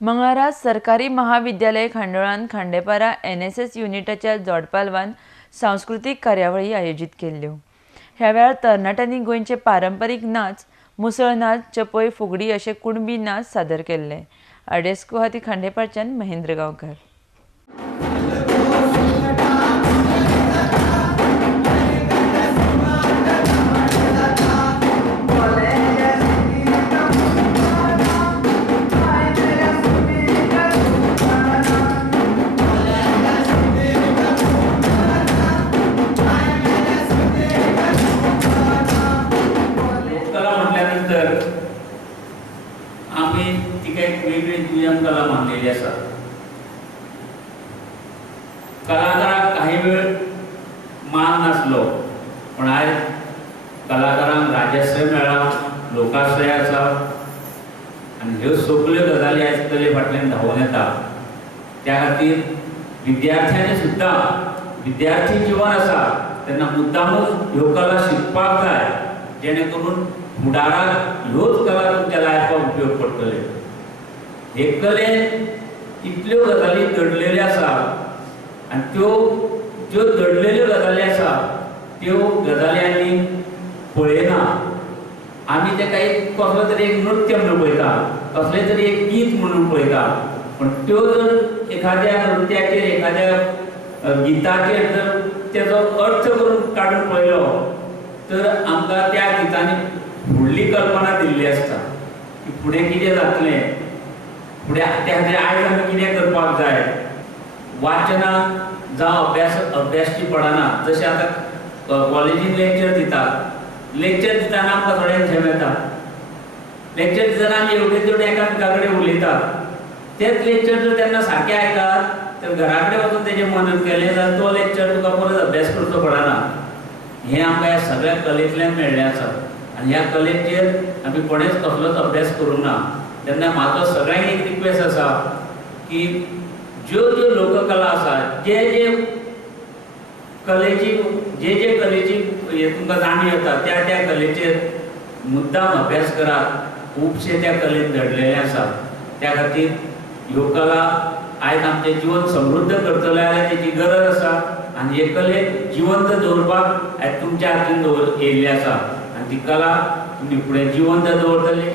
मंगळारा सरकारी महाविद्यालय खांडोळान खांडेपारा NSS युनिटाच्या जोडपालवान सांस्कृतिक कार्यावळी आयोजित केल्ल्यो। ह्या वेळार तरणाट्यांनी गोंयचे पारंपारीक नाच, मुसळ नाच, चपय, फुगडी अशे कुणबी नाच सादर केल्ले। आडेस्को हाती खांडेपारच्यान महेंद्र गांवकार। आम्ही तिका एक वेगळी दुय्यम कला मानलेली आसा। कलाकाराक काही वेळ मान नासलो, पण आज कलाकारांक राज्याश्रय मेळ्ळा, लोकाश्रय आसा आनी ह्यो सगळ्यो गजाली आज कले फाटल्यान धांवून येता। त्या खातीर विद्यार्थ्यांनी सुद्धा विद्यार्थी जीवन आसा तेन्ना मुद्दामूच ह्यो कला शिकपाक जाय, जेणे करून फुडाराक ह्योच कला तुमच्या लायफाक उपयोग पडटले। हे कलेन इतल्यो गजाली दडलेल्यो आसा आनी त्यो ज्यो दडलेल्यो गजाली आसा त्यो गजाली आमी पळयना। आमी तेका एक कसलो तरी एक नृत्य म्हणून पळयता, कसलें तरी एक गीत म्हणून पळयता, पण त्यो जर एखाद्या नृत्याचेर एखाद्या गिताचेर जर तेजो अर्थ करून काडून पळयलो तर आमकां त्या गितांनी फुडली कल्पना दिल्ली आसता की फुडें कितें जातलें, फुडें त्या खातीर आयज आमी कितें करपाक जाय। वाचनां जावं अभ्यासची पडना, जशें आतां कॉलेजीन लेक्चर दितात, लेक्चर दितना आमकां थोडे थेंब येता, लेक्चर दितना आमी एवढे तेवढे एकामेका कडेन उलयतात, तेच लेक्चर जर तेन्ना सारकें आयकात तर घरा कडेन वचून तेजें मनन केलें जाल्यार तो लेक्चर तुका परत अभ्यास करचो पडना। हें आमकां ह्या सगळ्या कलेंतल्यान मेळ्ळें आसा आनी ह्या कलेचेर आमी कोणेच कसलोच अभ्यास करूंक ना। तेन्ना म्हाजो सगळ्यांक एक रिक्वेस्ट आसा की ज्यो ज्यो लोककला आसा, जे कलेची हे तुमकां जाणीव येता त्या कलेचेर मुद्दाम अभ्यास करात। खुबशे त्या कलेन दडलेले आसा, त्या खातीर ह्यो कला आयज आमचें जीवन समृद्ध करतले जाल्यार तेची गरज आसा आनी हे कलेक जिवंत दवरपाक आयज तुमच्या हातीन येयल्ली आसा आनी ती कला तुमी फुडें जिवंत दवरतले।